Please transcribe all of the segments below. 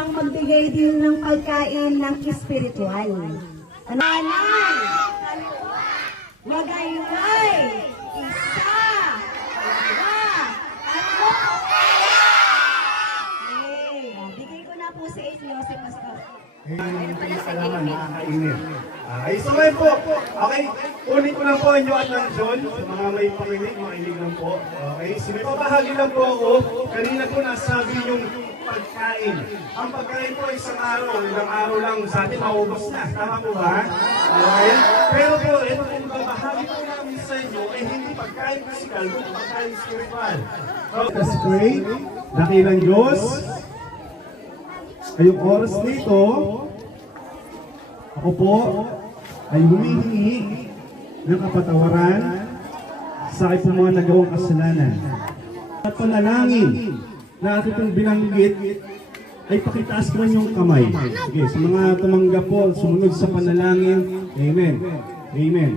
upang magbigay din ng pagkain ng espiritual. Ano? Magayway! Isa! Dalawa! Tatlo! Bigay ko na po sa inyo si Pastor. Salamat, nakakainit. So ngayon po, okay, ulit ko lang po ang inyong atensyon sa mga may makinig lang po. Okay, so may papahagi lang po ako. Kanina po nasabi yung pagkain. Ang pagkain po isang araw lang sa atin maubos na. Tama po ba? Okay? Pero po, ito po babahagi po namin sa inyo ay hindi pagkain physical, kundi pagkain spiritual. Let's pray. Dakilang Diyos, ngayong oras nito, ako po ay humihingi ng kapatawaran sa aking mga nagawang kasalanan. At panalangin na aking pong binanggit ay pakitaas mo yung kamay. Sige, sa mga tumanggap po, sumunod sa panalangin. Amen. Amen.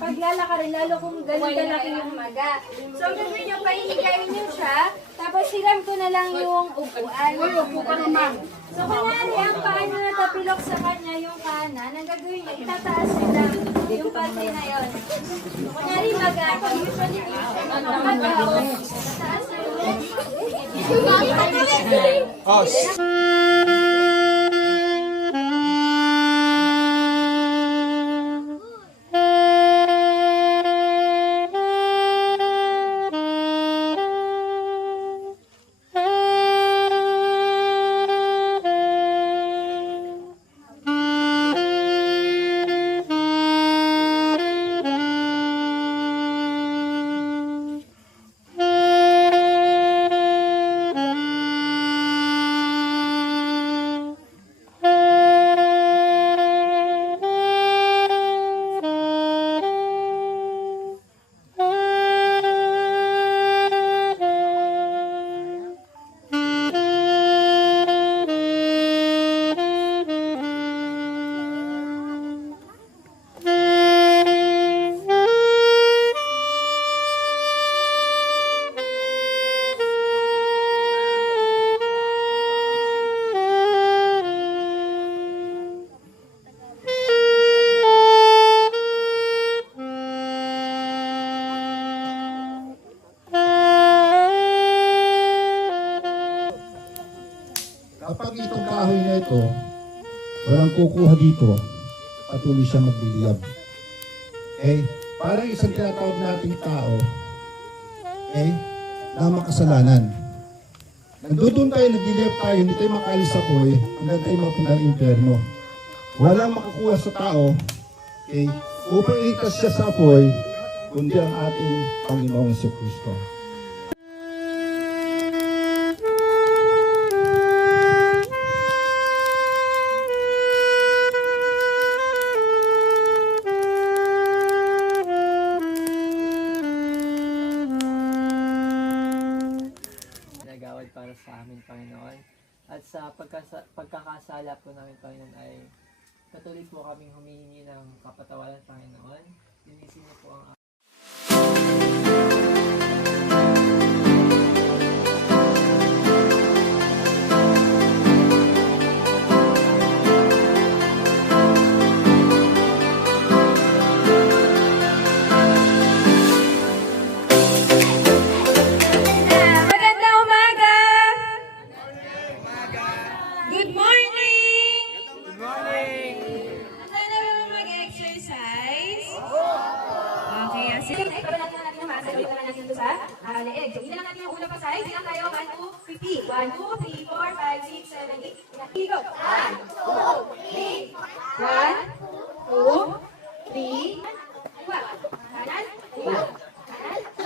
Paglalakarin, lalo kung ganun kalaki yung maga. So, gagawin nyo, pahihigayin nyo siya, tapos hiram ko na lang yung upuan. Upo ka naman. So, kunyari, ang paa nyo natapilok sa kanya, yung kanan, ang gagawin nyo, itataas nyo lang yung parte na yun. So, kunyari, maga, pag usually, maga, itataas nyo yung kapag itong kahoy na ito, walang kukuha dito, patuloy siya magliliyab. Okay? Parang isang tinatawag nating tao, okay, na makasalanan. Nandun tayo, nagliliyab tayo, hindi tayo makalis sa apoy, hanggang tayo mapunta ng impyerno. Walang makakuha sa tao, okay, upang iligtas siya sa apoy, kundi ang ating Panginoong Jesucristo. Para sa amin, Panginoon. At sa pagkakasala po namin, Panginoon, ay patuloy po kaming humihingi ng kapatawaran, Panginoon. Linisin niyo po ang 1, 2, 3, 4, 5, 6, 7, 8. Go. 1, 2, 3. 1, 2, 3. Iwa. Kanan. Iwa. Kanan.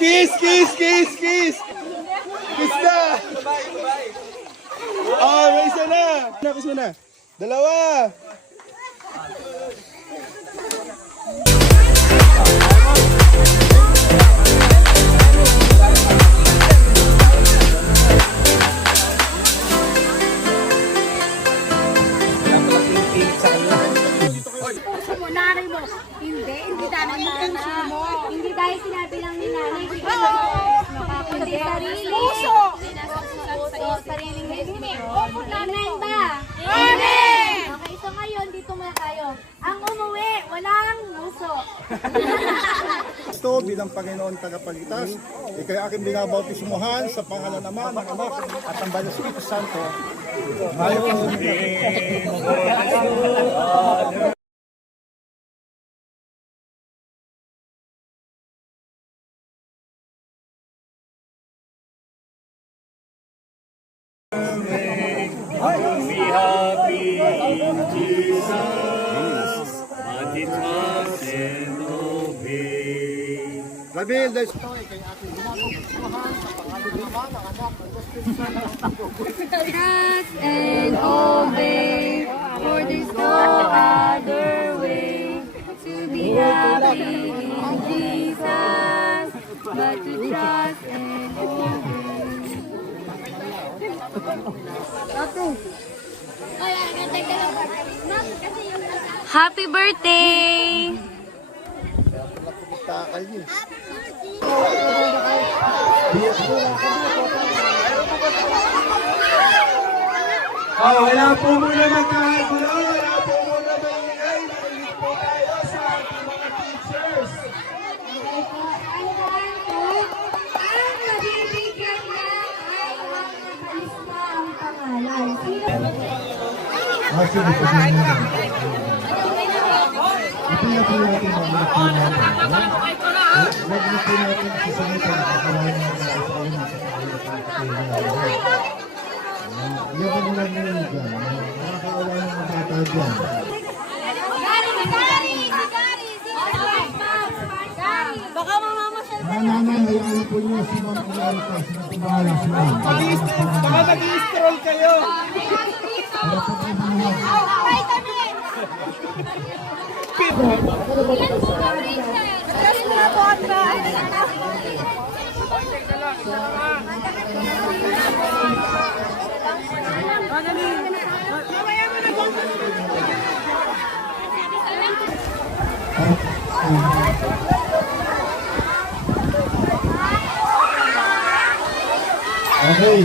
Kiss, kiss, kiss, kiss! Kiss na! Oh, may isa na! Kiss mo na. Dalawa! Puso mo, nanay mo. Hindi namin puso mo. Hindi dahil sinabi lang ni nanay. Hindi sarili. Puso! Sariling hindi. Amen ba? Amen! Okay, so ngayon, dito muna tayo. Ang umuwi, walang puso. Kristo bilang Panginoon tagapagligtas, ikay aking binabautismuhan sa pangalan ng Ama, ng Anak, at ng Banal na Espiritu Santo. Labil, dahil ito, ikay aking binabautismuhan sa pangalan ng Ama, ng Anak, ng Espiritu Santo. Trust and obey, for there's no other way to be happy in Jesus, but to trust and obey. Happy birthday! Takal niyo. Wala po muna magkakagulo, wala po muna maingay. Makinig po tayo sa ating mga teachers. Ang mabibigyan niya ay makakalis na ang pangalan. Sino? Sige, pagkain mo. Ipila po natin ang mga po natin. Huwag na po natin sasamitan ang kakalain ng mga kasalan sa kakalain. Iyakan mo lang nila dyan. Nakakaawa ng mga bata dyan. Baka mamamasyal Mga nanay, hayaan po niyo si Ma'am Ilarita. Sila po bahala si Ma'am. Baka mag-i-stroll kayo. Para po kayo mga Okay.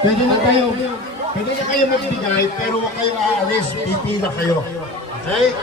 Pwede na kayo magbigay pero huwag kayong aalis, pipila kayo. Okay?